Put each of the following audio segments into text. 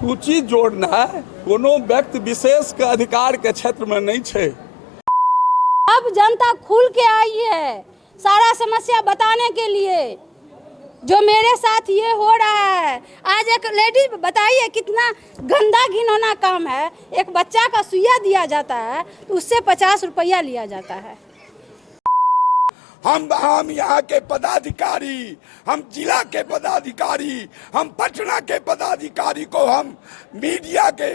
सूची जोड़ना कोनो व्यक्ति विशेष के अधिकार के क्षेत्र में नहीं है। अब जनता खुल के आई है सारा समस्या बताने के लिए। जो मेरे साथ ये हो रहा है, आज एक लेडी बताइए कितना गंदा घिनौना काम है। एक बच्चा का सुइया दिया जाता है तो उससे 50 रुपया लिया जाता है। हम यहाँ के पदाधिकारी, हम जिला के पदाधिकारी, हम पटना के पदाधिकारी को हम मीडिया के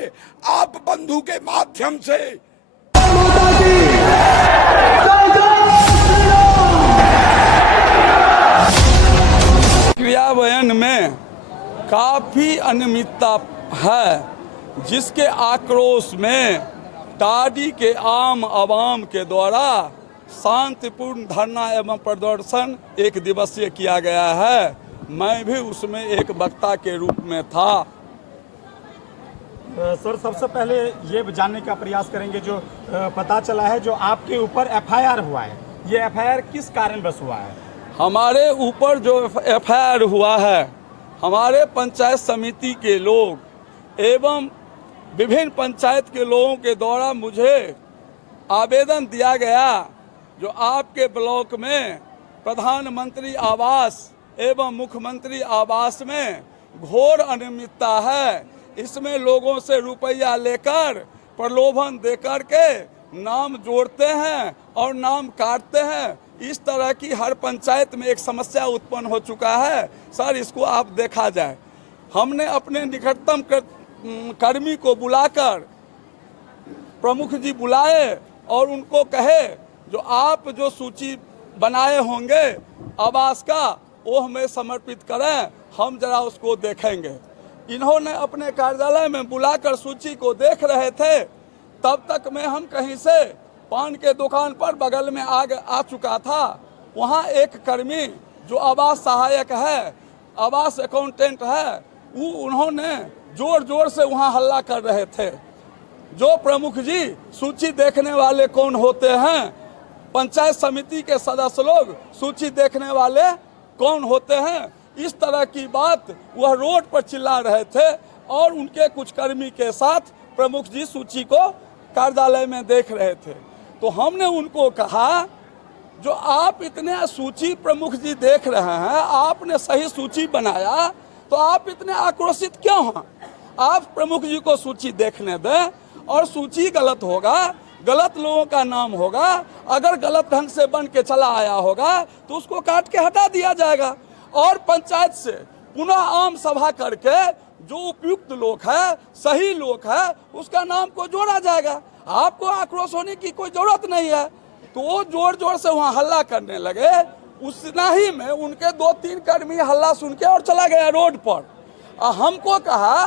आप बंधु के माध्यम से क्रियान्वयन में काफ़ी अनियमितता है, जिसके आक्रोश में टाडी के आम आवाम के द्वारा शांतिपूर्ण धरना एवं प्रदर्शन एक दिवसीय किया गया है। मैं भी उसमें एक वक्ता के रूप में था। सर, सबसे पहले ये जानने का प्रयास करेंगे, जो पता चला है जो आपके ऊपर एफआईआर हुआ है, ये एफआईआर किस कारणवश हुआ है? हमारे ऊपर जो एफआईआर हुआ है, हमारे पंचायत समिति के लोग एवं विभिन्न पंचायत के लोगों के द्वारा मुझे आवेदन दिया गया जो आपके ब्लॉक में प्रधानमंत्री आवास एवं मुख्यमंत्री आवास में घोर अनियमितता है। इसमें लोगों से रुपया लेकर प्रलोभन देकर के नाम जोड़ते हैं और नाम काटते हैं। इस तरह की हर पंचायत में एक समस्या उत्पन्न हो चुका है। सर, इसको आप देखा जाए। हमने अपने निकटतम कर्मी को बुलाकर, प्रमुख जी बुलाए और उनको कहे जो आप जो सूची बनाए होंगे आवास का वो हमें समर्पित करें, हम जरा उसको देखेंगे। इन्होंने अपने कार्यालय में बुलाकर सूची को देख रहे थे। तब तक में हम कहीं से पान के दुकान पर बगल में आ चुका था। वहाँ एक कर्मी जो आवास सहायक है, आवास अकाउंटेंट है, वो उन्होंने जोर जोर से वहाँ हल्ला कर रहे थे जो प्रमुख जी सूची देखने वाले कौन होते हैं, पंचायत समिति के सदस्य लोग सूची देखने वाले कौन होते हैं। इस तरह की बात वह रोड पर चिल्ला रहे थे और उनके कुछ कर्मी के साथ प्रमुख जी सूची को कार्यालय में देख रहे थे। तो हमने उनको कहा जो आप इतने सूची प्रमुख जी देख रहे हैं, आपने सही सूची बनाया तो आप इतने आक्रोशित क्यों हैं? आप प्रमुख जी को सूची देखने दें और सूची गलत होगा, गलत लोगों का नाम होगा, अगर गलत ढंग से बन के चला आया होगा तो उसको काट के हटा दिया जाएगा और पंचायत से पुनः आम सभा करके जो उपयुक्त लोग है, सही लोग है, उसका नाम को जोड़ा जाएगा। आपको आक्रोश होने की कोई जरूरत नहीं है। तो वो जोर जोर से वहाँ हल्ला करने लगे। उतना ही में उनके 2-3 कर्मी हल्ला सुन के और चला गया रोड पर। हमको कहा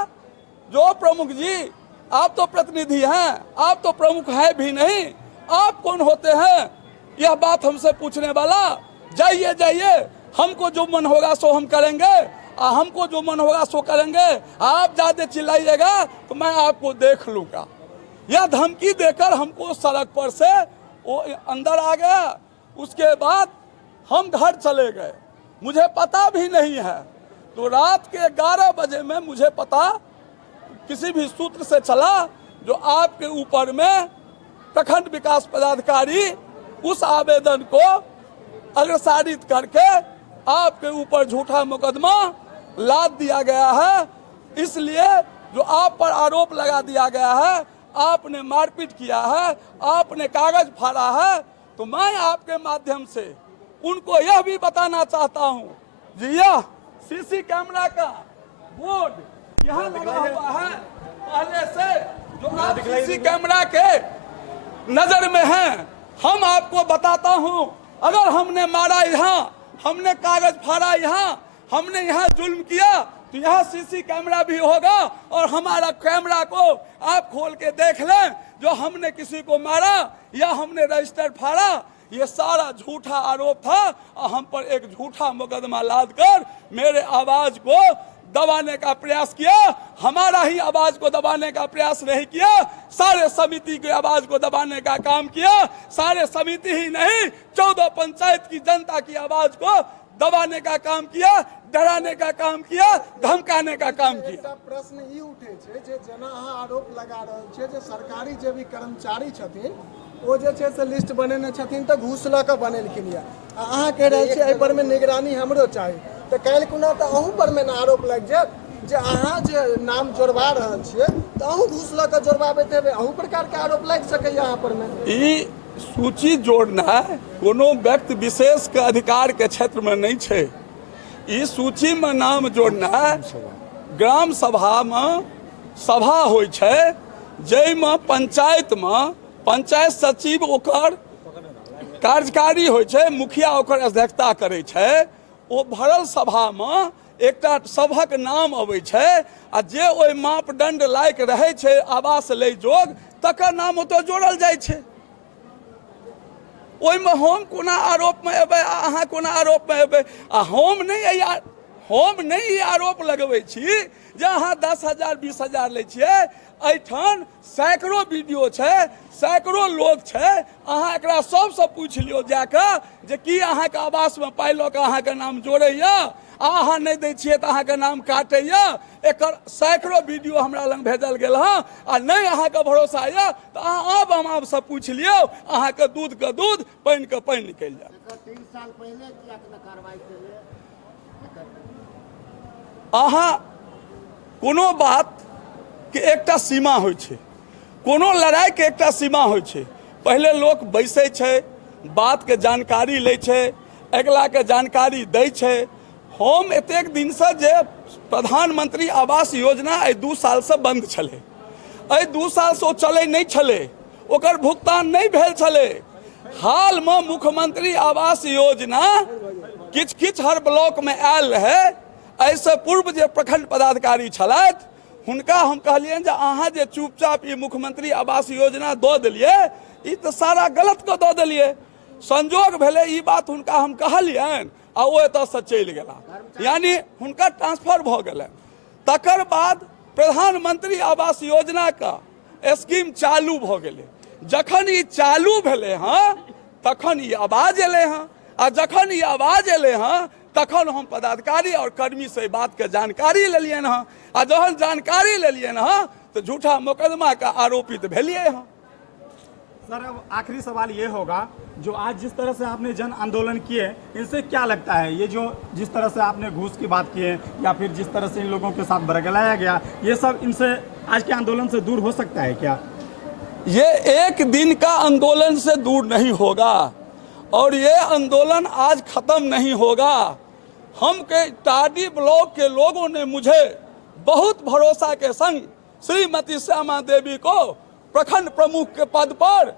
जो प्रमुख जी आप तो प्रतिनिधि हैं, आप तो प्रमुख हैं भी नहीं, आप कौन होते हैं यह बात हमसे पूछने वाला? जाइए जाइए, हमको जो मन होगा सो हम करेंगे, हमको जो मन होगा सो करेंगे। आप ज्यादा चिल्लाइएगा तो मैं आपको देख लूंगा। यह धमकी देकर हमको सड़क पर से वो अंदर आ गया। उसके बाद हम घर चले गए, मुझे पता भी नहीं है। तो रात के 11 बजे में मुझे पता किसी भी सूत्र से चला जो आपके ऊपर में प्रखंड विकास पदाधिकारी उस आवेदन को अग्रसारित करके आपके ऊपर झूठा मुकदमा लाद दिया गया है। इसलिए जो आप पर आरोप लगा दिया गया है, आपने मारपीट किया है, आपने कागज फाड़ा है। तो मैं आपके माध्यम से उनको यह भी बताना चाहता हूँ जी, यह सीसी कैमरा का बोर्ड यहाँ लगा हुआ है पहले से, जो आप सीसी कैमरा के नजर में हैं। हम आपको बताता हूँ, अगर हमने मारा यहाँ, हमने कागज फाड़ा यहाँ, हमने यहाँ जुल्म किया तो यहाँ सीसी कैमरा भी होगा और हमारा कैमरा को आप खोल के देख लें। जो हमने किसी को मारा या हमने रजिस्टर फाड़ा, ये सारा झूठा आरोप था और हम पर एक झूठा मुकदमा लाद कर मेरे आवाज को दबाने का प्रयास किया। हमारा ही आवाज को दबाने का प्रयास नहीं किया, सारे समिति की आवाज को दबाने का काम किया। सारे समिति ही नहीं, 14 पंचायत की जनता की आवाज को दबाने का काम किया, डराने का काम किया, धमकाने का काम किया। एकटा प्रश्न ई उठे छै जे जेना अहाँ आरोप लगा रहल छियै जे सरकारी जे भी कर्मचारी छथिन ओ जे छै से लिस्ट बनेने छथिन तऽ घूस लऽ कऽ बनेलखिन यऽ, अहाँ कहि रहल छियै एहि पर मे निगरानी हमरो चाही, तऽ काल्हि खुना तऽ अहूँ पर मे ने आरोप लागि जायत जे अहाँ जे नाम जोड़बा रहल छियै तऽ अहूँ घूस लऽ कऽ जोड़बाबैत हेबै, अहूँ प्रकार के आरोप लागि सकैया अहाँ पर में। ई सूची जोड़ना कोनो व्यक्ति विशेष के अधिकार के क्षेत्र में नहीं छै। ई सूची में नाम जोड़ना ग्राम सभा में सभा होइ छै, जाहिमे पंचायत में पंचायत सचिव ओकर कार्यकारी होइ छै, मुखिया ओकर अध्यक्षता करै छै। ओ भरल सभा में एकटा सभक नाम अबै छै आ जे ओहि मापदंड लायक रहै छै आवास लै जोग तकर नाम ओतऽ जोड़ल जाइ छै। ओहिमे हम कोना आरोप में एबै आ अहाँ कोना आरोप में एबै? आ हम नहीं ई आरोप लगबै छी जे अहाँ 10,000 20,000 लै छियै। एहिठाम सैकड़ों वीडियो छै, सैकड़ों लोग छै, अहाँ एकरा सबसे पूछि लियौ जाकऽ जे की अहाँके आवास में पाइ लऽ कऽ अहाँके नाम जोड़ैया आ अहाँ नहीं दै छियै तऽ अहाँके नाम काटैया। एकर सैकड़ों वीडियो हमरा लग भेजल गेल हँ आ नहीं अहाँके भरोसा यऽ तऽ अहाँ आब हम आपसे पूछि लियौ, अहाँके दूध के दूध पानि के पानि निकलि जायत। 3 साल पहले किया कार्रवाई केलिए? अहाँ कोनो बात के एकटा सीमा होइ छै, कोनो लड़ाई के एकटा सीमा होइ छै। पहले लोक बैसै छै, बात के जानकारी लै छै, अगला के जानकारी दै छै। हम एतेक दिन से जे प्रधानमंत्री आवास योजना 2 साल से बंद छलै, 2 साल से ओ चलै नहीं छलै, ओकर भुगतान नहीं भेल छलै। हाल में मुख्यमंत्री आवास योजना किछ हर ब्लॉक में आयल रहे। ऐसे पूर्व जे प्रखंड पदाधिकारी छलथि हुनका हम कहलियनि जे अहाँ जे चुपचाप ई मुख्यमंत्री आवास योजना दऽ देलियै, ई तऽ सारा गलत कऽ दऽ देलियै। संजोग भेलै ई बात हुनका हम कहलियनि आ ओ एतऽसँ चलि गेला, यानी हुनका ट्रांसफर भऽ गेलनि। तकर बाद प्रधानमंत्री आवास योजना का स्कीम चालू भऽ गेलै। जखन ई चालू भेलै हँ तखन ई आवाज एलै हँ, आ जखन ई आवाज एलै हँ तखन हम पदाधिकारी और कर्मी से बात के जानकारी लेलियन हँ। आ जहन जानकारी लेलियन हँ तो झूठा मुकदमा का आरोपित भेलिए हँ। सर अब आखिरी सवाल ये होगा, जो आज जिस तरह से आपने जन आंदोलन किए, इनसे क्या लगता है ये जो जिस तरह से आपने घूस की बात की है या फिर जिस तरह से इन लोगों के साथ बरगलाया गया, ये सब इनसे आज के आंदोलन से दूर हो सकता है क्या? ये एक दिन का आंदोलन से दूर नहीं होगा और ये आंदोलन आज खत्म नहीं होगा। हम के टाडी ब्लॉक के लोगों ने मुझे बहुत भरोसा के संग श्रीमती श्यामा देवी को प्रखंड प्रमुख के पद पर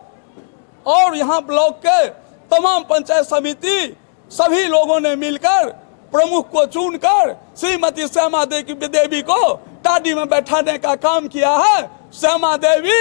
और यहाँ ब्लॉक के तमाम पंचायत समिति सभी लोगों ने मिलकर प्रमुख को चुनकर श्रीमती श्यामा देवी को टाडी में बैठाने का काम किया है। श्यामा देवी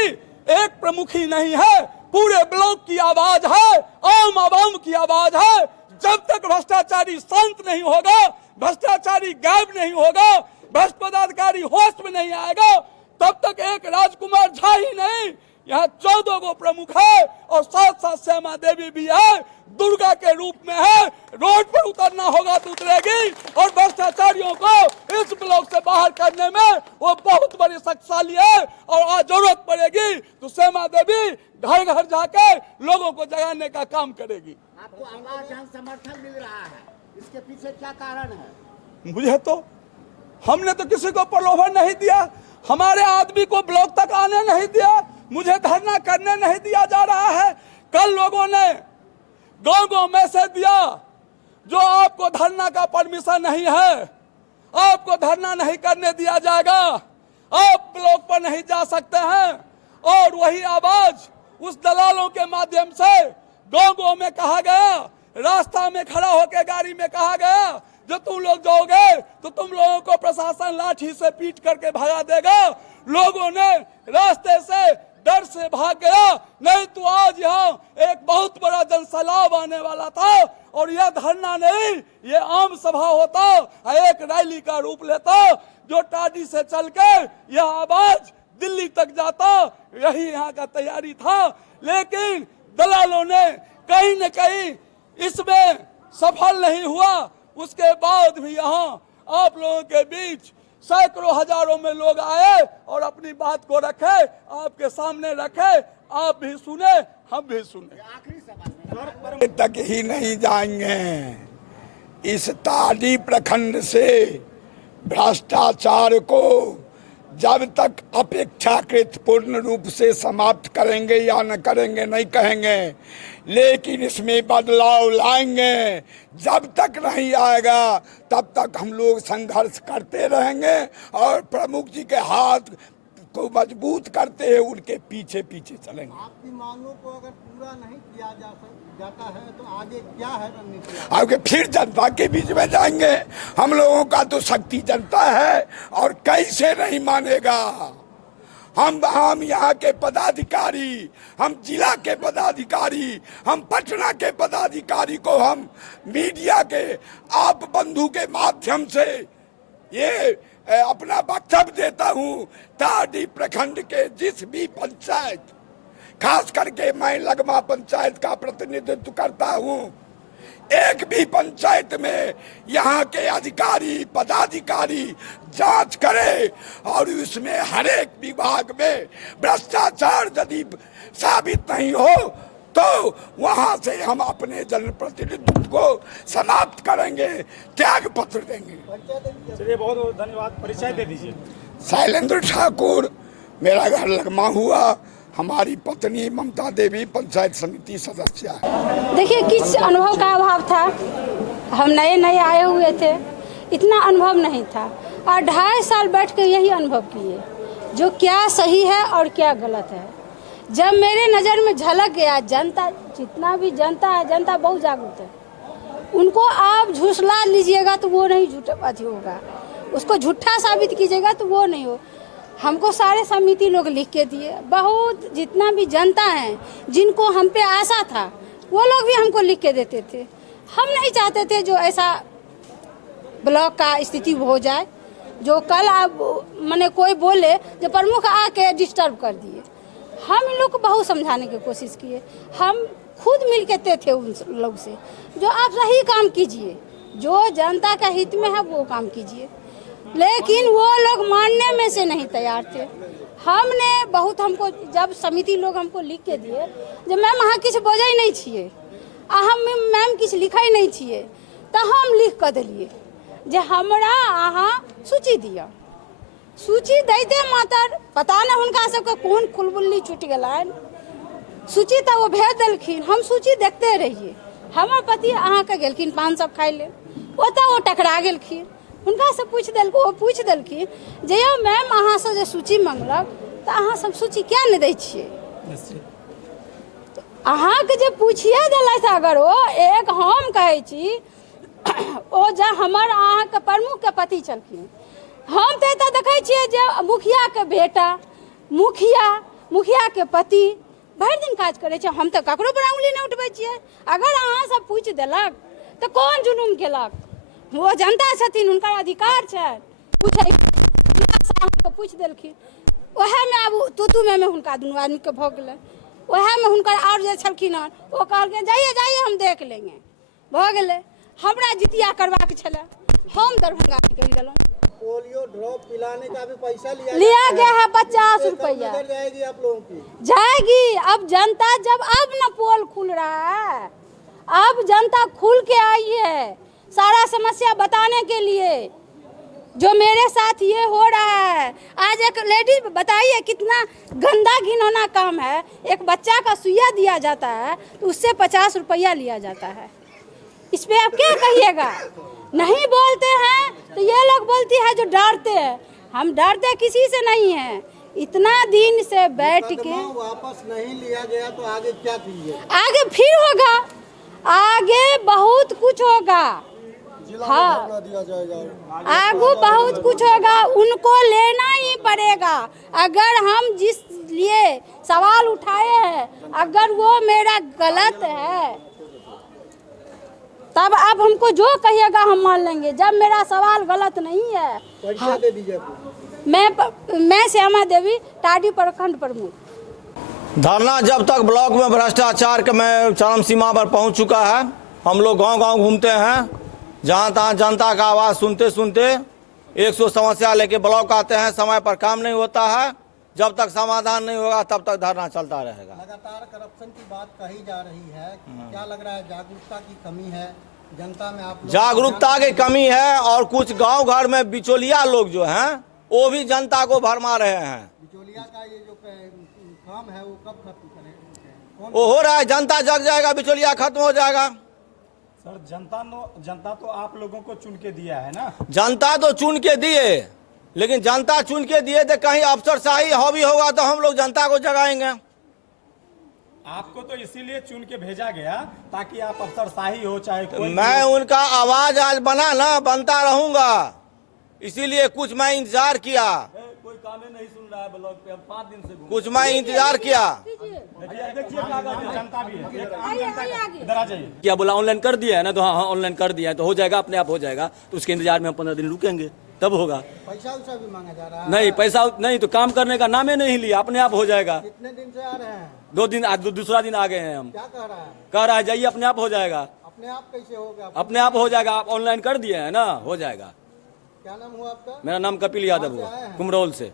एक प्रमुख ही नहीं है, पूरे ब्लॉक की आवाज है, आम आवाम की आवाज है। जब तक भ्रष्टाचारी शांत नहीं होगा, भ्रष्टाचारी गायब नहीं होगा, भ्रष्ट पदाधिकारी होश में नहीं आएगा, तब तक एक राजकुमार झा ही नहीं, यहाँ 14 गो प्रमुख है और साथ साथ श्यामा देवी भी है, दुर्गा के रूप में है। रोड पर उतरना होगा तो उतरेगी और भ्रष्टाचारियों को इस ब्लॉक से बाहर करने में वो बहुत बड़ी शक्तिशाली है। और आज जरूरत पड़ेगी तो श्यामा देवी घर घर जाकर लोगों को जगाने का काम करेगी। आपको आवाज जन समर्थन मिल रहा है, इसके पीछे क्या कारण है? मुझे तो हमने तो किसी को प्रलोभन नहीं दिया, हमारे आदमी को ब्लॉक तक आने नहीं दिया, मुझे धरना करने नहीं दिया जा रहा है। कल लोगों ने गांव मैसेज दिया जो आपको धरना का परमिशन नहीं है, आपको धरना नहीं करने दिया जाएगा, आप ब्लॉक पर नहीं जा सकते हैं। और वही आवाज उस दलालों के माध्यम से गांव में कहा गया, रास्ता में खड़ा होकर गाड़ी में कहा गया जो तुम लोग जाओगे तो तुम लोगों को प्रशासन लाठी से पीट करके भगा देगा। लोगों ने रास्ते से डर से भाग गया, नहीं तो आज यहाँ एक बहुत बड़ा जनसैलाब आने वाला था और यह धरना नहीं, ये आम सभा होता, एक रैली का रूप लेता जो टाडी से चलकर यह आवाज दिल्ली तक जाता। यही यहाँ का तैयारी था, लेकिन दलालों ने कहीं न कहीं इसमें सफल नहीं हुआ। उसके बाद भी यहाँ आप लोगों के बीच सैकड़ों हजारों में लोग आए और अपनी बात को रखे, आपके सामने रखे, आप भी सुने, हम भी सुने। तक ही नहीं जाएंगे। इस ताड़ी प्रखंड से भ्रष्टाचार को जब तक अपेक्षाकृत पूर्ण रूप से समाप्त करेंगे या न करेंगे नहीं कहेंगे, लेकिन इसमें बदलाव लाएंगे। जब तक नहीं आएगा तब तक हम लोग संघर्ष करते रहेंगे और प्रमुख जी के हाथ को मजबूत करते हैं उनके पीछे पीछे चलेंगे। आपकी मांगों को अगर पूरा नहीं किया जाता है तो आगे क्या है रणनीति? आगे फिर जनता के बीच में जाएंगे। हम लोगों का तो शक्ति जनता है और कैसे नहीं मानेगा। हम यहाँ के पदाधिकारी, हम जिला के पदाधिकारी, हम पटना के पदाधिकारी को हम मीडिया के आप बंधु के माध्यम से ये अपना वक्तव्य देता हूँ। ताड़ी प्रखंड के जिस भी पंचायत, खास करके मैं लगमा पंचायत का प्रतिनिधित्व करता हूँ, एक भी पंचायत में यहाँ के अधिकारी पदाधिकारी जांच करे और उसमें हर एक विभाग में भ्रष्टाचार यदि साबित नहीं हो तो वहाँ से हम अपने जनप्रतिनिधित्व को समाप्त करेंगे, त्याग पत्र देंगे। चलिए, बहुत बहुत धन्यवाद। परिचय दे दीजिए। शैलेंद्र ठाकुर, मेरा घर लगमा हुआ, हमारी पत्नी ममता देवी पंचायत समिति सदस्य है। देखिए, किस अनुभव का अभाव था। हम नए नए आए हुए थे, इतना अनुभव नहीं था और 2.5 साल बैठ के यही अनुभव किए जो क्या सही है और क्या गलत है। जब मेरे नज़र में झलक गया, जनता जितना भी जनता है, जनता बहुत जागरूक है। उनको आप झुठला लीजिएगा तो वो नहीं अथी होगा, उसको झूठा साबित कीजिएगा तो वो नहीं हो। हमको सारे समिति लोग लिख के दिए, बहुत जितना भी जनता है जिनको हम पे आशा था वो लोग भी हमको लिख के देते थे। हम नहीं चाहते थे जो ऐसा ब्लॉक का स्थिति हो जाए, जो कल आप मैंने कोई बोले जो प्रमुख आके डिस्टर्ब कर दिए। हम इन लोग को बहुत समझाने की कोशिश किए, हम खुद मिल के थे उन लोग से, जो आप सही काम कीजिए, जो जनता का हित में है वो काम कीजिए, लेकिन वो लोग मानने में से नहीं तैयार थे। हमने बहुत, हमको जब समिति लोग हमको लिख के दिए जो मैम अहाँ किछु बोझे ही नहीं छिए, हम मैम किछु लिखे नहीं छिए, तो हम लिख कर दिलिए जे हमरा अहाँ सूची दिया। सूची दैते मातर पता नहीं उनका सबके कौन खुलबुल्ली छूट गलन, सूची तो वो भेज दिलखिन, हम सूची देखते रहिए। हमर पति अहाँ के गेलखिन पान सब खाई ले, वो टकरा गेलखिन, उनका से पूछ दिलखिन जे यौ मैम अहाँ से जे सूची मंगलक तो अहाँ सब सूची क्या नहीं दै छियै। अहाँ के जे पूछिए दिलथि, अगर वो एक हम कहै छी ओ जे हमर अहाँ के प्रमुख के पति छलखिन, हम तो एतऽ देखै छियै जे मुखिया के बेटा, मुखिया के पति भरि दिन काज करै छै, हम तो ककरो पर उंगली नहीं उठबै छियै। अगर अहाँ सब पूछ देलक तो कौन जुलुम केलक, वो जनता छथिन, उनका अधिकार छै पूछै, पूछ देलखिन। ओहे में अब तू में हुनका दुनू आदमी के भऽ गेलै। ओहे में हुनकर और जे छलखिन हन ओ कहलकै जाइए हम देख लेंगे, भऽ गेलै। हमरा जितिया करबाक छलै, हम दरभंगा निकलि गेलहुँ। पोलियो ड्रॉप पिलाने का भी पैसा लिया गया है 50 रुपया। जाएगी आप लोगों की? जाएगी। अब जनता जब अब न पोल खुल रहा है, अब जनता खुल के आई है सारा समस्या बताने के लिए जो मेरे साथ ये हो रहा है। आज एक लेडी बताइए कितना गंदा घिनौना काम है, एक बच्चा का सुइया दिया जाता है तो उससे 50 रुपया लिया जाता है। इस पे आप क्या कहिएगा? नहीं बोलते हैं तो ये लोग बोलती है जो डरते हैं, हम डरते किसी से नहीं है। इतना दिन से बैठ के वापस नहीं लिया गया तो आगे क्या कीजिए? आगे फिर होगा, आगे बहुत कुछ होगा। हाँ, दिया जाएगा, आगे बहुत कुछ होगा, उनको लेना ही पड़ेगा। अगर हम जिस लिए सवाल उठाए हैं अगर वो मेरा गलत है तब आप हमको जो कहिएगा हम मान लेंगे। जब मेरा सवाल गलत नहीं है। परिचय दे दीजिए। मैं श्यामा देवी, टाडी प्रखंड प्रमुख। धरना जब तक ब्लॉक में भ्रष्टाचार के में चरम सीमा पर पहुंच चुका है, हम लोग गांव-गांव घूमते हैं, जहाँ तहाँ जनता का आवाज़ सुनते सुनते 100 समस्या लेके ब्लॉक आते हैं, समय पर काम नहीं होता है। जब तक समाधान नहीं होगा तब तक धरना चलता रहेगा। लगातार करप्शन की बात कही जा रही है, क्या लग रहा है जागरूकता की कमी है जनता में? आप लोग जागरूकता की कमी है और कुछ गांव घर में बिचौलिया लोग जो हैं वो भी जनता को भरमा रहे हैं। बिचौलिया का ये जो काम है वो कब खत्म करें? वो हो रहा है, जनता जग जाएगा, बिचौलिया खत्म हो जाएगा। सर जनता तो आप लोगों को चुन के दिया है ना? जनता तो चुन के दिए, लेकिन जनता चुन के दिए तो कहीं अफसरशाही हॉबी होगा तो हम लोग जनता को जगाएंगे। आपको तो इसीलिए चुन के भेजा गया ताकि आप अफसरशाही हो चाहे कोई। मैं उनका आवाज आज बना ना, बनता रहूंगा, इसीलिए कुछ मैं इंतजार किया। कोई काम नहीं सुन रहा है ब्लॉक पे, हम 5 दिन से कुछ मैं इंतजार किया। जनता भी है, एक आम जनता का। इधर आ जाइए। क्या बोला ऑनलाइन कर दिया है ना, तो हाँ ऑनलाइन कर दिया है तो हो जाएगा, अपने आप हो जाएगा। तो उसके इंतजार में हम 15 दिन रुकेंगे तब होगा। पैसा उसा भी मांगा जा रहा है? नहीं पैसा नहीं, तो काम करने का नाम ही नहीं लिया, अपने आप हो जाएगा। कितने दिन से आ रहे हैं? 2 दिन, आज दूसरा दिन आ गए हैं हम। क्या कह रहा है? कह रहा है जाइए, अपने आप हो जाएगा। अपने आप कैसे होगा? अपने आप हो जाएगा, आप ऑनलाइन कर दिए हैं ना, हो जाएगा। क्या नाम हुआ आपका? मेरा नाम कपिल यादव हुआ, कुमरौल से।